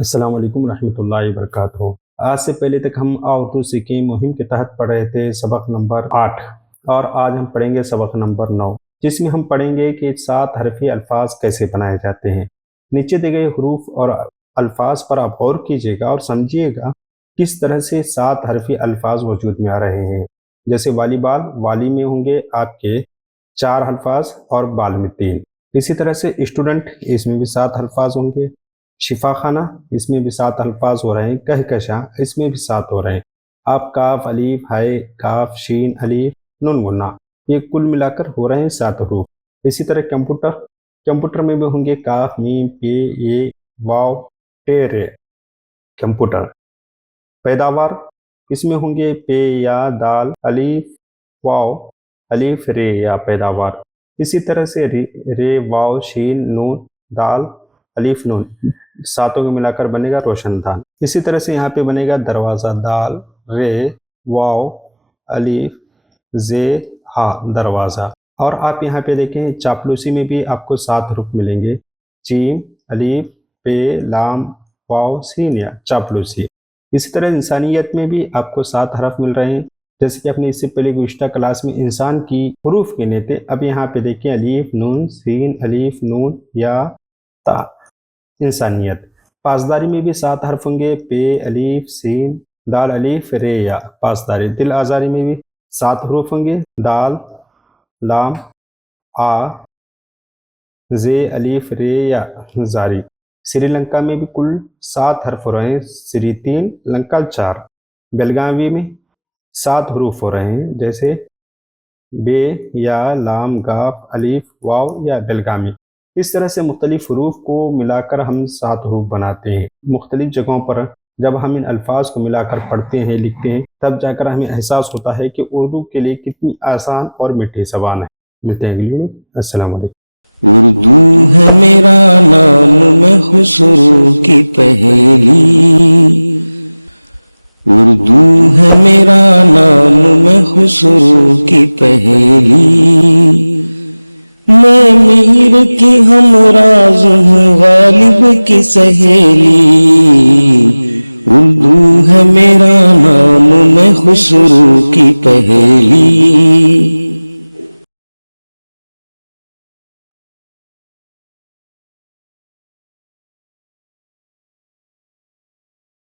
السلام علیکم ورحمۃ اللہ وبرکاتہ۔ آج سے پہلے تک ہم اردو سیکھیں مہم کے تحت پڑھ رہے تھے سبق نمبر 8 اور آج ہم پڑھیں گے سبق نمبر 9، جس میں ہم پڑھیں گے کہ 7 حرفی الفاظ کیسے بنائے جاتے ہیں۔ نیچے دیے گئے حروف اور الفاظ پر آپ غور کیجیے گا اور سمجھیے گا کس طرح سے 7 حرفی الفاظ وجود میں آ رہے ہیں۔ جیسے والی بال، والی میں ہوں گے آپ کے 4 الفاظ اور بال میں 3۔ اسی طرح سے اسٹوڈنٹ، اس میں بھی 7 الفاظ ہوں گے۔ شفا خانہ، اس میں بھی 7 الفاظ ہو رہے ہیں۔ کہکشاں، اس میں بھی 7 ہو رہے ہیں۔ آپ کاف الف ہائے کاف شین الف نون گنا، یہ کل ملا کر ہو رہے ہیں 7 حروف۔ اسی طرح کمپیوٹر میں بھی ہوں گے کاف میم پے یہ واو ٹے رے کمپیوٹر۔ پیداوار، اس میں ہوں گے پے یا دال الف واو الف رے یا پیداوار۔ اسی طرح سے رے واو شین نون دال الف نون، 7 کو ملا کر بنے گا روشن دان۔ اسی طرح سے یہاں پہ بنے گا دروازہ، دال رے واو الف زے ہا دروازہ۔ اور آپ یہاں پہ دیکھیں چاپلوسی میں بھی آپ کو 7 حروف ملیں گے، جیم الف پے لام واو سین یا چاپلوسی۔ اسی طرح انسانیت میں بھی آپ کو 7 حرف مل رہے ہیں، جیسے کہ اپنے اس سے پہلے گزشتہ کلاس میں انسان کی حروف گنے تھے۔ اب یہاں پہ دیکھیں الف نون سین الف نون یا تا انسانیت۔ پاسداری میں بھی 7 حرف ہوں گے، پے الف سین دال الف رے یا پاسداری۔ دل آزاری میں بھی 7 حروف ہوں گے، دال لام آ زے الف رے یا زاری۔ سری لنکا میں بھی کل 7 حرف ہو رہے ہیں، سری 3 لنکا 4۔ بیلگاوی میں 7 حروف ہو رہے ہیں، جیسے بے یا لام گاف الف واو یا بیلگامی۔ اس طرح سے مختلف حروف کو ملا کر ہم 7 حروف بناتے ہیں۔ مختلف جگہوں پر جب ہم ان الفاظ کو ملا کر پڑھتے ہیں لکھتے ہیں، تب جا کر ہمیں احساس ہوتا ہے کہ اردو کے لیے کتنی آسان اور میٹھی زبان ہے۔ ملتے ہیں اگلی میں، السلام علیکم۔ اردو ہے میرا نام میں خسرو کی پہیلی، اردو ہے میرا نام میں خسرو کی پہیلی، میں میر کی ہمراز ہوں غالب کی سہیلی، اردو ہے میرا نام میں خسرو کی پہیلی۔